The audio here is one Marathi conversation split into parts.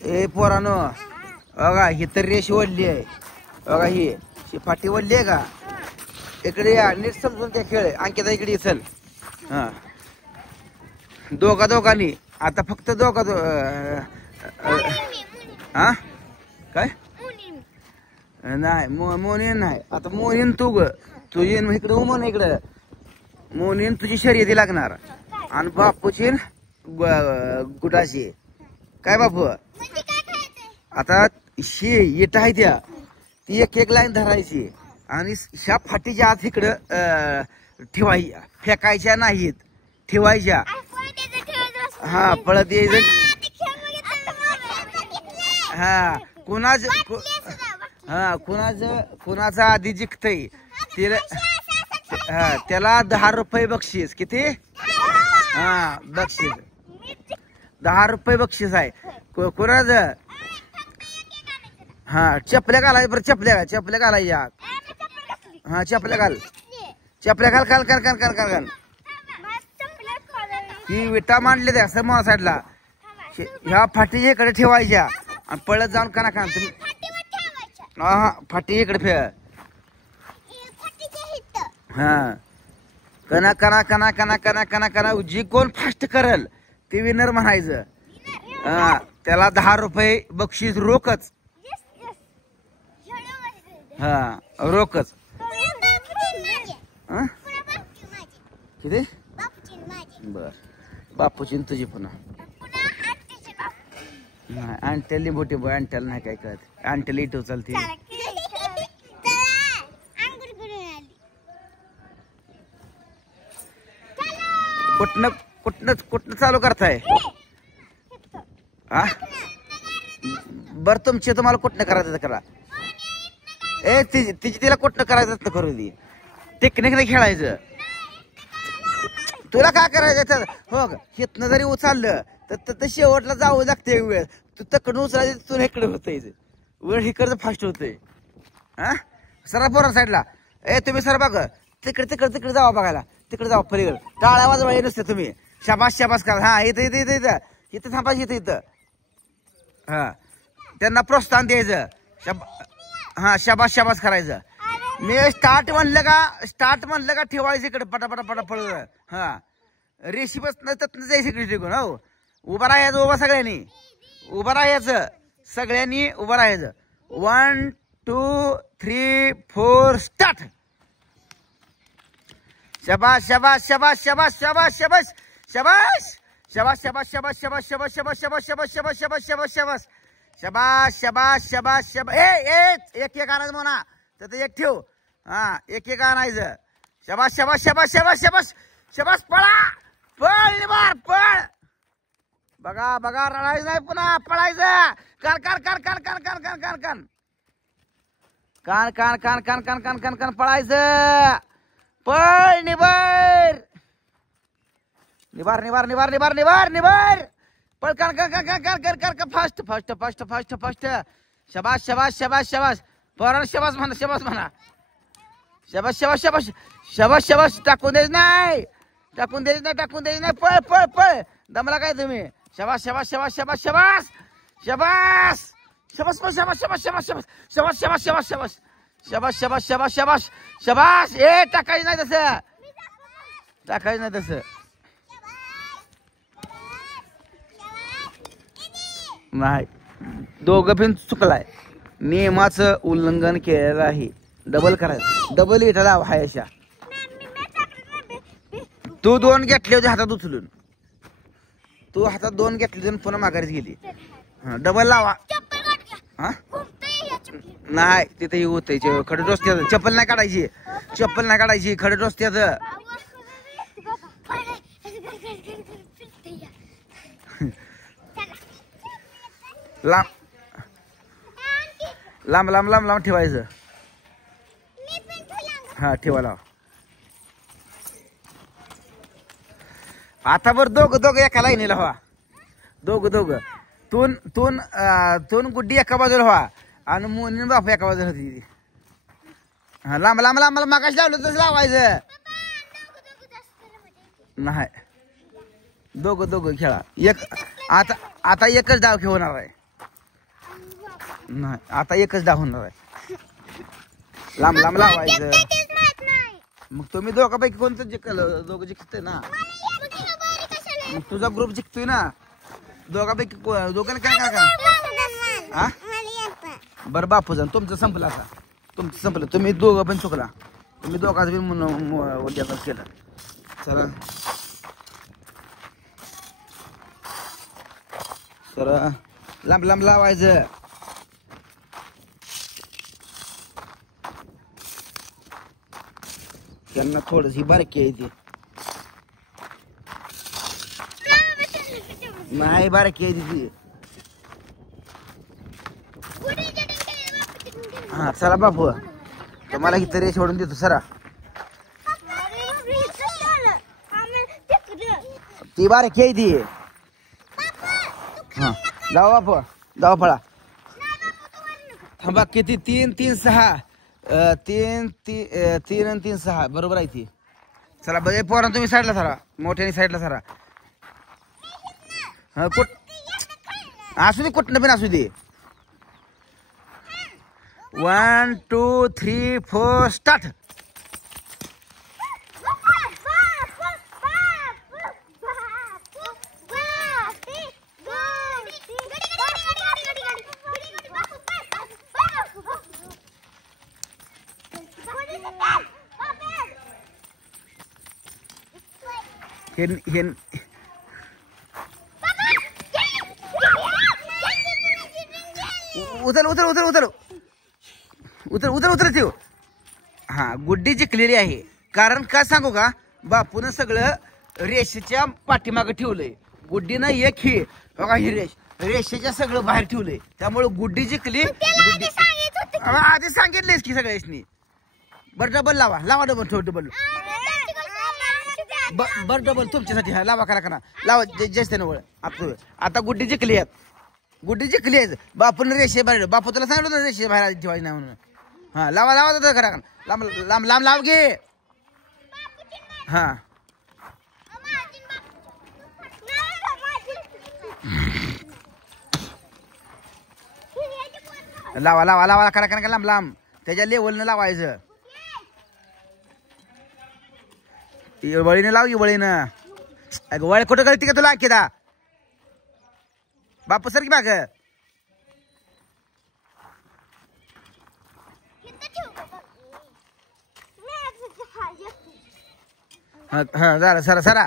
ए पोरानो बघा ही तर रेष वडली आहे बघा ही फाटी वडली आहे का इकडे या नीट समजून त्या खेळ अंकिता इकडे चल हा दोघांनी आता फक्त हा काय नाही मोनीन नाही आता मोनीन तू तुझी इकडे उमन इकडं मोनीन तुझी शर्यती लागणार आणि बापूची गुटाची काय बापू आता शे येत आहे त्या ती एक एक लाईन धरायची आणि ह्या फाटीच्या आत इकडं ठेवायच्या फेकायच्या नाहीत ठेवायच्या हा पळत यायचं हा कुणाचं आधी जिंकतय तिला हा त्याला 10 रुपये बक्षीस किती हा बक्षीस 10 रुपये बक्षीस आहे कुणाचं हा चपल्या घालाय बरं चपल्या घालायच्या हा चपल्या घाल ही विटा मांडले त्या समोर साईडला ह्या फाटीच्या इकडे ठेवायच्या आणि पळत जाऊन कना तुम्ही हा फाटी इकडे फे हा कना कना कना कना कना कना कना जी कोण फास्ट करल ते विनर म्हणायचं हा त्याला 10 रुपये बक्षीस रोकच हा रोकच किती बर बापूची तुझी पुन्हा नाही आणटेल मोठी बोय आणटेल नाही काय कळत आणटेल इटू चालते कुठनं चालू करताय हा बर तुम्हाला कुठनं करायचं करा ए तिला कुठनं करायचं करू दे टेक्निकने खेळायचं तुला काय करायचं हो हितनं जरी उचललं तर शेवटला जावं लागते वेळ तू तकडून उचलायचं तुला इकडे होतंय वेळ इकडचं फास्ट होतंय हा सरा पोरा साईडला ए तुम्ही सर बघ तिकडे जावा बघायला तिकडे जावा पलीकडे टाळ्या वाजवाय नसते तुम्ही शाबास करा हा इथं थांबायचं इथं हा त्यांना प्रोत्साहन द्यायचं हा शाबास करायचं मी स्टार्ट म्हणलं का ठेवायचं इकडे पटापटा पळ हा रेशी बस जायचं इकडे टिकून हो उभं राहायचं सगळ्यांनी उभं राहायचं 1 2 3 4 स्टार्ट शाबास एक आणायचं म्हणा तर एक ठेव हा एक आणायचं शाबास पळ बघा रडायचं नाही पुन्हा पळायचं कान पळायचं पळ निभार पळ कान फास्ट शाबास पोरांनो शाबास म्हणा शाबास टाकून द्यायचं नाही पळ दमला काय तुम्ही शाबास ए टाकायचं नाही तसं नाही दोघं पण चुकलाय नियमाचं उल्लंघन केलेलं आहे डबल करायचं डबल इथं लाव हायशा तू 2 घेतले होते हातात उचलून तू हातात 2 घेतले होते पुन्हा माघारीच गेली हा डबल लावा हा नाही तिथे होतंय खडे रस्त्यात चप्पल नाही काढायची खडे रस्त्यात लांब ठेवायचं हा ठेवा लावा आता बर दोघं एका लाईनीला व्हा दोघं तून गुड्डी एका बाजूला व्हा आणि मोनीन बापू एका बाजूला होती हा लांब मागाशी लावलं तसं लावायचं नाही दोघं खेळा एक आता एकच डाव खेळणार आहे नाही आता एकच डाव होणार आहे. लांब लांब लावायचं. मग तुम्ही दोघांपैकी कोणतं जिंकलं? दोघं जिंकतोय ना. मग तुझा ग्रुप जिंकतोय ना. दोघांपैकी दोघांना काय काय का हा बरं बापू जाण तुमचं संपलं. आता तुमचं संपलं. तुम्ही दोघं पण चुकला. तुम्ही दोघांचं बी उद्याच केलं. चला सर लांब लांब लावायचं. त्यांना थोडीशी बारकी आहे ती. नाही बारकी आहे ती. हा चला बापू तुम्हाला इथं रेष ओढून देतो. सरा ती बारकी आहे ती. हा जाऊ बापू जाऊ फळा. थांबा किती 3 3 6 3 3 आणि 3 6 बरोबर आहे ती. चला बघा पोरांना तुम्ही साईडला सरा. मोठ्याने साईडला सरा. हा कुठ असू दे कुठनं पण असू दे. 1 2 3 4 स्टार्ट. हेन उचल उचल उचल उचल उचल उचल उचल ठेव. हा गुड्डी जिंकलेली आहे. कारण का सांगू का बापून सगळं रेषेच्या पाठीमागे ठेवलंय. गुड्डीनं एक ही बघा ही रेषेच्या सगळं बाहेर ठेवलंय. त्यामुळे गुड्डी जिंकली. आधी सांगितलेस की सगळ्यांनी. बरं डबल लावा लावा डबल ठेव डबल बर डबल तुमच्यासाठी. हा लावा करा करा लावा जास्त नवळ. आता गुड्डी जिंकली आहेत. गुड्डी जिंकली आहेत. बापून रेषे बाहेर. बापू तुला सांगितलं रेषे बाहेर ठेवायची नाही म्हणून. हा लावा लावा करा लांब लांब लांब लाव घे. हा लावा लावा लावा करा करा लांब लांब त्याच्या लेवलनं लावायचं. वळीनं लाव की वळीनं. वळ कुठं कळती का तुला किदा बापू सर की बाग. हा झालं सरा सरा.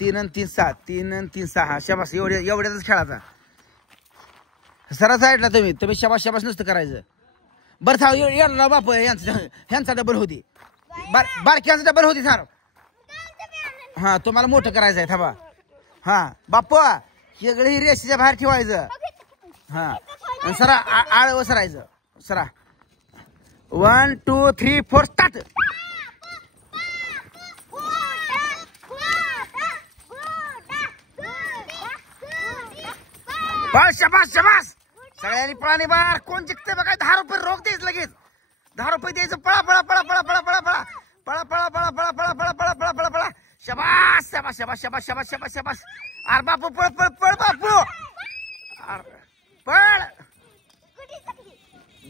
3 आणि 3 6 3 आणि 3 6 शाबास. एवढ्याच खेळाचा. सरा साईडला तुम्ही शाबास शाबास नसतं करायचं. बरं थांब येणार बापू ह्यांचा डबल होती. बारक्यांचा डबल होती सर. हा तुम्हाला मोठं करायचं आहे. थांबा. हा बापू सगळी रेषेच्या बाहेर ठेवायचं. हा आणि सरा आळव सरायचं. सरा 1 2 3 4 स्टार्ट. बस शाबास शाबास. सगळ्यांनी पळाने बार. कोण जिंकते बघा. 10 रुपये रोख द्यायचं लगेच. 10 रुपये द्यायचं. पळा पळा पळा पळा पळा पळा पळा पळा पळा पळा पळा पळा पळा पळा पळा पळा पळा. शाबास शाबास शाबास शाबास शाबास शाबास शाबास. अरे बापू पळ पळ पळ बापू पळ.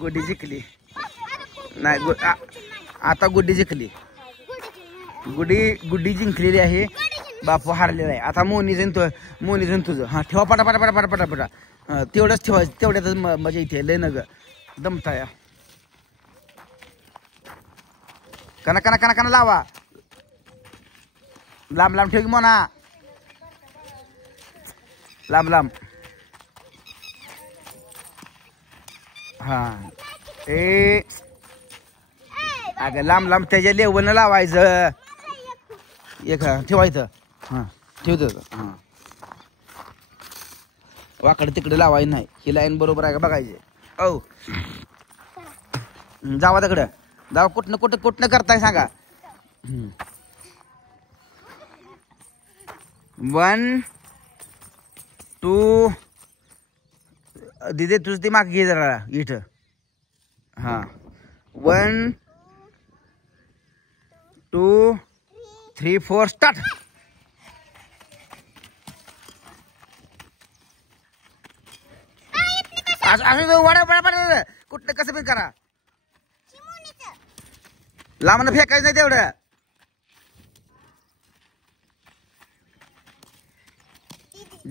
गुड्डी जिंकली. नाही आता गुड्डी जिंकली. गुड्डी जिंकलेली आहे. बापू हारलेला आहे. आता मोनीजन तुझं. हा ठेवा पटा पटा पटा पटा पटा पटा. तेवढंच ठेवायचं. तेवढ्यातच मजा इथे लय नग दमताया. कना कना कना कना लावा. लांब लांब ठेव की म्हणा. लांब लांब. हा ए अगं लांब लांब त्याच्या लेवलनं लावायचं. एक ठेवायचं. हा ठेवतो. हा वाकडे तिकडे लावायचं नाही. ही लाईन बरोबर आहे का बघायची. औ जावा तिकडं जावा. कुठनं कुठं कुठनं करताय सांगा. 1 2 दिदे तुझ ती माग घे जरा इथं. हा 1 2 3 4 स्टार्ट. असं वाड्या पडा कुठलं कसं पण करा, लांबनं फेकायचं नाही तेवढं.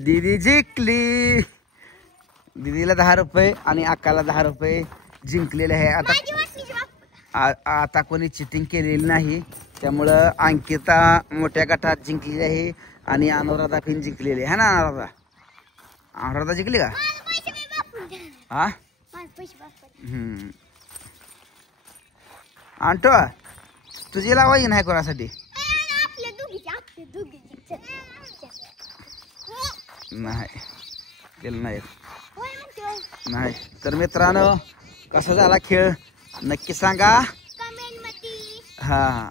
दीदी जिंकली, दीदीला 10 रुपये आणि अक्काला 10 रुपये जिंकलेले आहे. आता कोणी चिटिंग केलेली नाही, त्यामुळं अंकिता मोठ्या गटात जिंकलेली आहे आणि अनुराधा पण जिंकलेली आहे ना. अनुराधा जिंकली का? हा आणतो तुझी लावायची नाही कोणासाठी नाही केलं नाही. तर मित्रांनो कसा झाला खेळ नक्की सांगा. हा